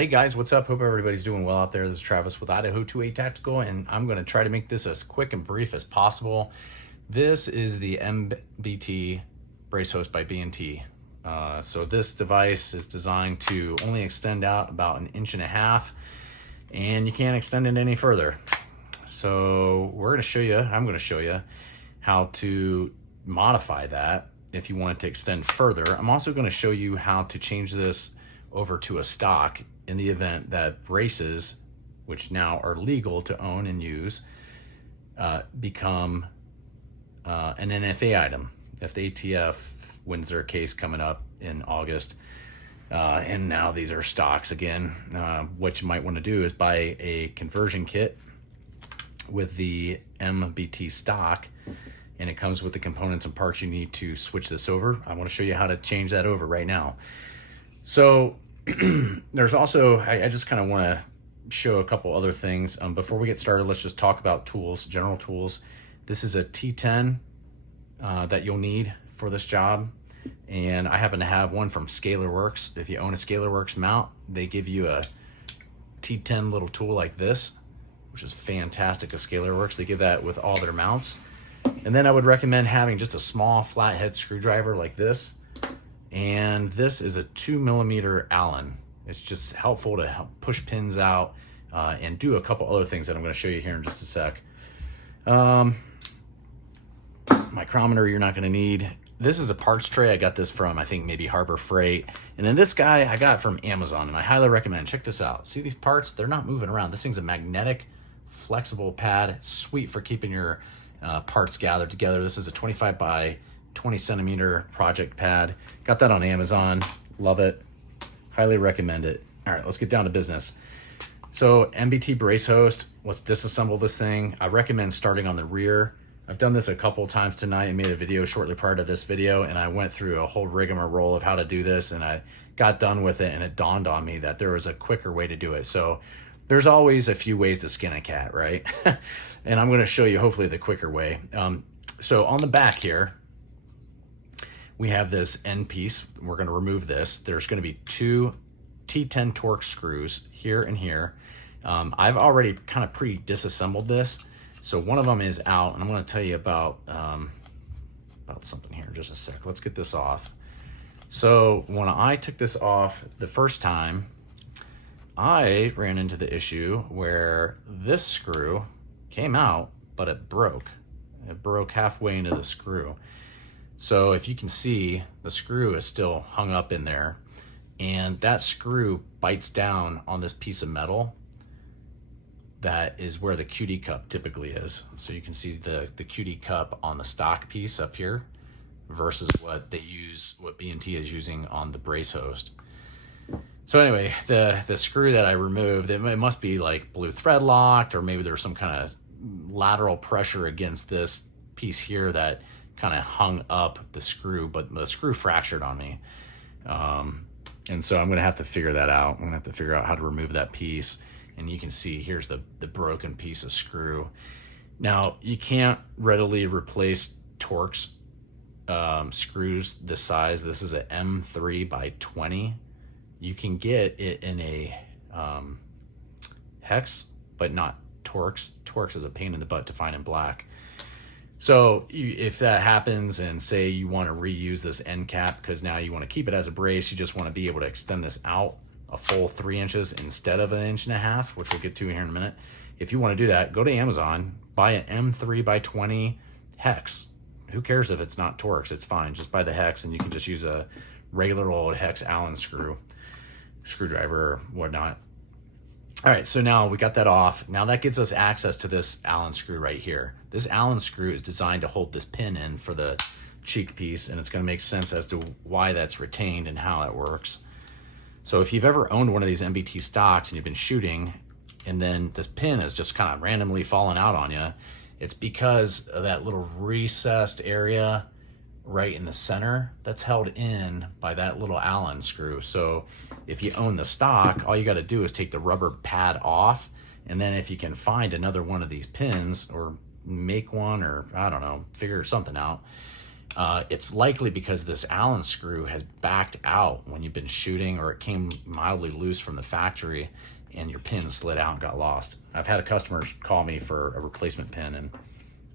Hey guys, what's up? Hope everybody's doing well out there. This is Travis with Idaho 28 Tactical, and I'm going to try to make this as quick and brief as possible. This is the MBT brace host by B&T. So this device is designed to only extend out about 1.5 inches, and you can't extend it any further. So I'm going to show you how to modify that if you want it to extend further. I'm also going to show you how to change this over to a stock in the event that braces, which now are legal to own and use, become an NFA item. If the ATF wins their case coming up in August, and now these are stocks again, what you might want to do is buy a conversion kit with the MBT stock, and it comes with the components and parts you need to switch this over. I want to show you how to change that over right now. So there's also, I just kind of want to show a couple other things. Before we get started, let's just talk about tools, general tools. This is a T10 that you'll need for this job. And I happen to have one from ScalarWorks. If you own a ScalarWorks mount, they give you a T10 little tool like this, which is fantastic of ScalarWorks. They give that with all their mounts. And then I would recommend having just a small flathead screwdriver like this. And this is a 2mm Allen. It's just helpful to help push pins out and do a couple other things that I'm going to show you here in just a sec. Micrometer you're not going to need. This is a parts tray. I got this from, I think, maybe Harbor Freight. And then this guy I got from Amazon, and I highly recommend. Check this out. See these parts? They're not moving around. This thing's a magnetic, flexible pad. Sweet for keeping your parts gathered together. This is a 25 by 20 centimeter project pad. Got that on Amazon. Love it. Highly recommend it. All right, let's get down to business. So MBT brace host, let's disassemble this thing. I recommend starting on the rear. I've done this a couple times tonight and made a video shortly prior to this video, and I went through a whole rigmarole of how to do this, and I got done with it, and it dawned on me that there was a quicker way to do it. So there's always a few ways to skin a cat, right? And I'm going to show you hopefully the quicker way. So on the back here, we have this end piece. We're going to remove this. There's going to be two T10 Torx screws here and here. I've already kind of pre-disassembled this. So one of them is out, and I'm going to tell you about something here in just a sec. Let's get this off. So when I took this off the first time, I ran into the issue where this screw came out, but it broke. It broke halfway into the screw. So if you can see, the screw is still hung up in there, and that screw bites down on this piece of metal that is where the QD cup typically is. So you can see the QD cup on the stock piece up here versus what B&T is using on the brace host. So anyway, the screw that I removed, it must be like blue thread locked, or maybe there was some kind of lateral pressure against this piece here that kind of hung up the screw, but the screw fractured on me. And so I'm going to have to figure that out. I'm going to have to figure out how to remove that piece. And you can see here's the broken piece of screw. Now, you can't readily replace Torx screws this size. This is an M3 by 20. You can get it in a hex, but not Torx. Torx is a pain in the butt to find in black. So if that happens, and say you want to reuse this end cap because now you want to keep it as a brace, you just want to be able to extend this out a full 3 inches instead of 1.5 inches, which we'll get to here in a minute. If you want to do that, go to Amazon, buy an M3 by 20 hex. Who cares if it's not Torx? It's fine. Just buy the hex, and you can just use a regular old hex Allen screwdriver or whatnot. All right, so now we got that off. Now that gives us access to this Allen screw right here. This Allen screw is designed to hold this pin in for the cheek piece, and it's going to make sense as to why that's retained and how it works. So if you've ever owned one of these MBT stocks and you've been shooting, and then this pin has just kind of randomly fallen out on you, it's because of that little recessed area right in the center that's held in by that little Allen screw. So if you own the stock, all you got to do is take the rubber pad off, and then if you can find another one of these pins, or make one, or I don't know, figure something out, It's likely because this Allen screw has backed out when you've been shooting, or it came mildly loose from the factory and your pin slid out and got lost. I've had a customer call me for a replacement pin, and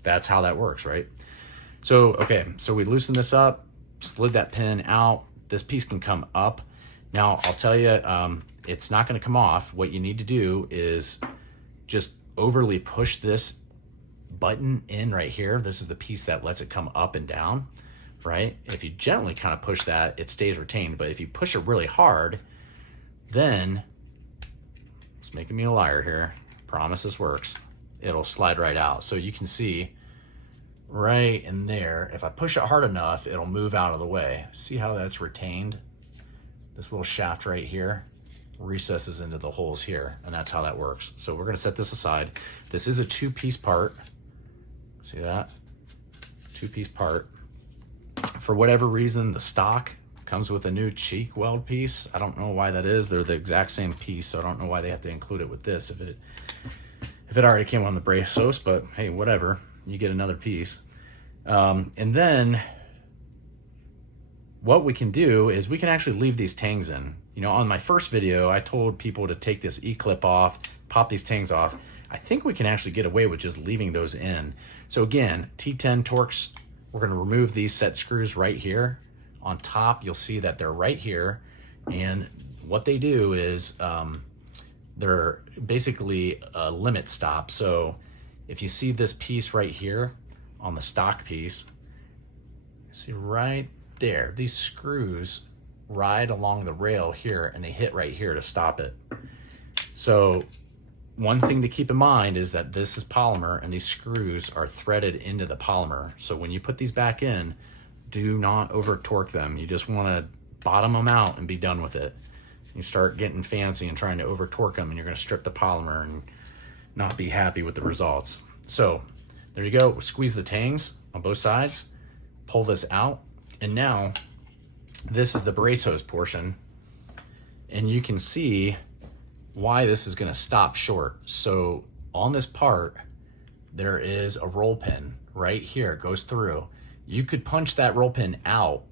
that's how that works, right? So, okay, so we loosened this up, slid that pin out. This piece can come up. Now, I'll tell you, it's not gonna come off. What you need to do is just overly push this button in right here. This is the piece that lets it come up and down, right? If you gently kind of push that, it stays retained. But if you push it really hard, then it's making me a liar here. Promise this works. It'll slide right out. So you can see right in there, if I push it hard enough, it'll move out of the way. See how that's retained? This little shaft right here recesses into the holes here, and that's how that works. So we're gonna set this aside. This is a two-piece part. See that? Two-piece part. For whatever reason, the stock comes with a new cheek weld piece. I don't know why that is. They're the exact same piece, so I don't know why they have to include it with this if it already came on the brace host, but hey, whatever. You get another piece. And then what we can do is we can actually leave these tangs in. You know, on my first video, I told people to take this E-clip off, pop these tangs off. I think we can actually get away with just leaving those in. So again, T10 Torx, we're gonna remove these set screws right here. On top, you'll see that they're right here. And what they do is they're basically a limit stop. So if you see this piece right here on the stock piece, see right there, these screws ride along the rail here and they hit right here to stop it. So one thing to keep in mind is that this is polymer and these screws are threaded into the polymer. So when you put these back in, do not over torque them. You just want to bottom them out and be done with it. You start getting fancy and trying to over torque them, and you're going to strip the polymer and not be happy with the results. So there you go. Squeeze the tangs on both sides, pull this out, and now this is the brace hose portion, and you can see why this is going to stop short. So on this part, there is a roll pin right here. It goes through. You could punch that roll pin out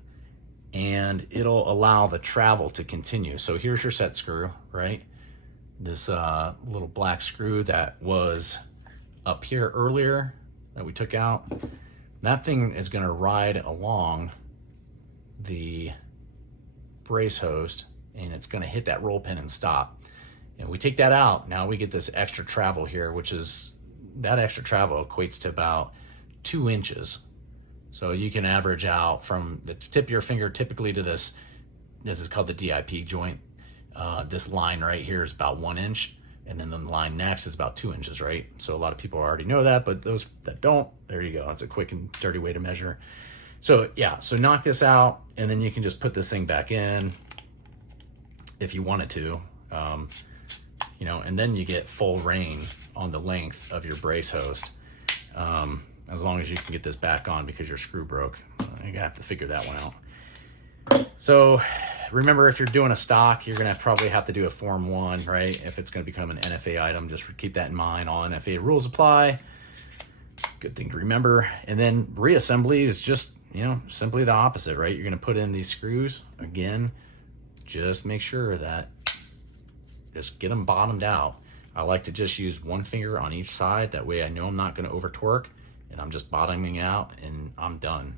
and it'll allow the travel to continue. So here's your set screw, right? This little black screw that was up here earlier that we took out. That thing is going to ride along the brace host and it's going to hit that roll pin and stop. And we take that out, now we get this extra travel here, which is, that extra travel equates to about 2 inches. So you can average out from the tip of your finger typically to this is called the DIP joint. This line right here is about 1 inch, and then the line next is about 2 inches, right? So a lot of people already know that, but those that don't, there you go. It's a quick and dirty way to measure. So yeah, so knock this out, and then you can just put this thing back in if you wanted to. You know, and then you get full reign on the length of your brace host. As long as you can get this back on because your screw broke. You have to figure that one out. So remember, if you're doing a stock, you're gonna probably have to do a Form 1, right? If it's gonna become an NFA item, just keep that in mind. All NFA rules apply. Good thing to remember. And then reassembly is just, you know, simply the opposite, right? You're gonna put in these screws. Again, just make sure that, just get them bottomed out. I like to just use one finger on each side. That way I know I'm not gonna over torque, and I'm just bottoming out and I'm done.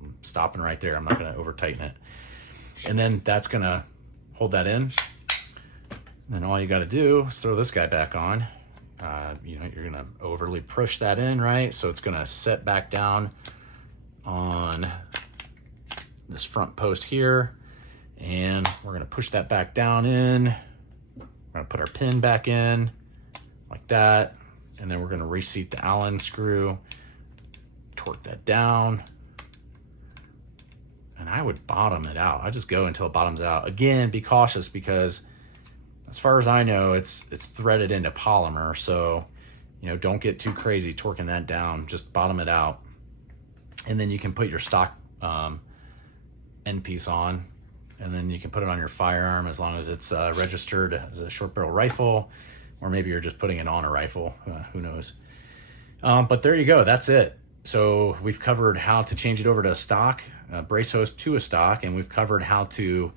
I'm stopping right there. I'm not gonna over tighten it. And then that's gonna hold that in. And then all you gotta do is throw this guy back on. You know, you're gonna overly push that in, right? So it's gonna set back down on this front post here. And we're gonna push that back down in. We're gonna put our pin back in like that. And then we're gonna reseat the Allen screw, torque that down. And I would bottom it out. I just go until it bottoms out. Again, be cautious because as far as I know, it's threaded into polymer. So, you know, don't get too crazy torquing that down. Just bottom it out. And then you can put your stock end piece on. And then you can put it on your firearm as long as it's registered as a short barrel rifle, or maybe you're just putting it on a rifle, who knows. But there you go, that's it. So we've covered how to change it over to a stock, brace host to a stock, and we've covered how to,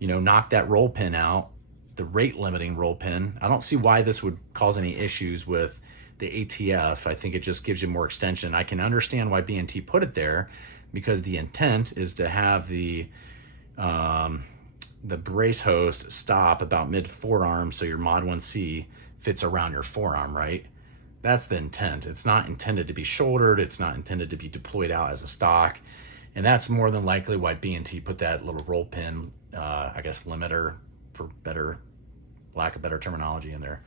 knock that roll pin out, the rate limiting roll pin. I don't see why this would cause any issues with the ATF. I think it just gives you more extension. I can understand why B&T put it there, because the intent is to have the brace host stop about mid forearm, so your Mod 1C fits around your forearm, right? That's the intent. It's not intended to be shouldered. It's not intended to be deployed out as a stock. And that's more than likely why B&T put that little roll pin, I guess, limiter, for lack of better terminology, in there.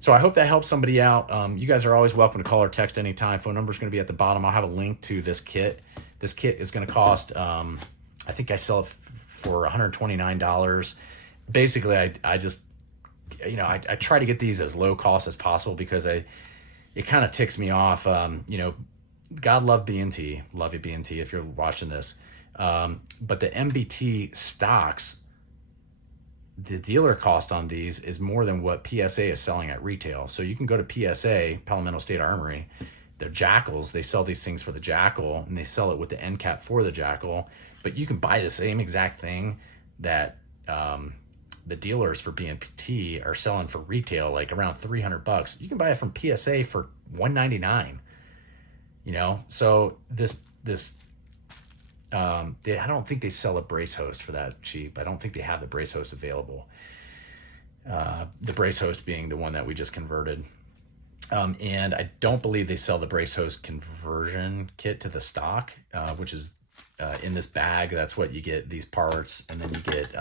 So I hope that helps somebody out. You guys are always welcome to call or text anytime. Phone number is going to be at the bottom. I'll have a link to this kit. This kit is going to cost, I think I sell it for $129. Basically, I just, I try to get these as low cost as possible, because it kind of ticks me off. God love B&T. Love you, B&T, if you're watching this. But the MBT stocks, the dealer cost on these is more than what PSA is selling at retail. So you can go to PSA, Palomino State Armory, they're Jackals. They sell these things for the Jackal, and they sell it with the end cap for the Jackal. But you can buy the same exact thing that the dealers for B&T are selling for retail, like around $300. You can buy it from PSA for $199. So I don't think they sell a brace host for that cheap. I don't think they have the brace host available. The brace host being the one that we just converted. And I don't believe they sell the brace host conversion kit to the stock, which is in this bag. That's what you get, these parts, and then you get,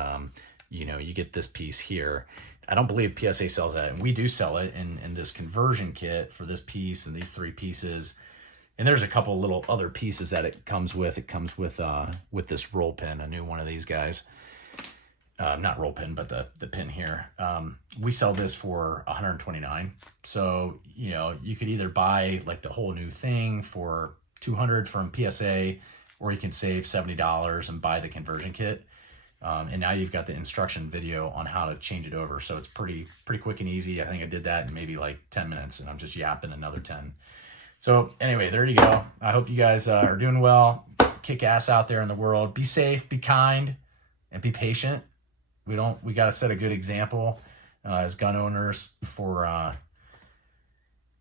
you get this piece here. I don't believe PSA sells that, and we do sell it in this conversion kit for this piece and these 3 pieces. And there's a couple little other pieces that it comes with. It comes with this roll pin, a new one of these guys. Not roll pin, but the pin here. We sell this for $129. So, you could either buy like the whole new thing for $200 from PSA, or you can save $70 and buy the conversion kit. And now you've got the instruction video on how to change it over. So it's pretty quick and easy. I think I did that in maybe like 10 minutes, and I'm just yapping another 10. So anyway, there you go. I hope you guys are doing well. Kick ass out there in the world. Be safe, be kind, and be patient. We got to set a good example as gun owners for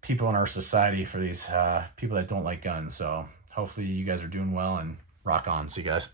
people in our society, for these people that don't like guns. So hopefully you guys are doing well, and rock on. See you guys.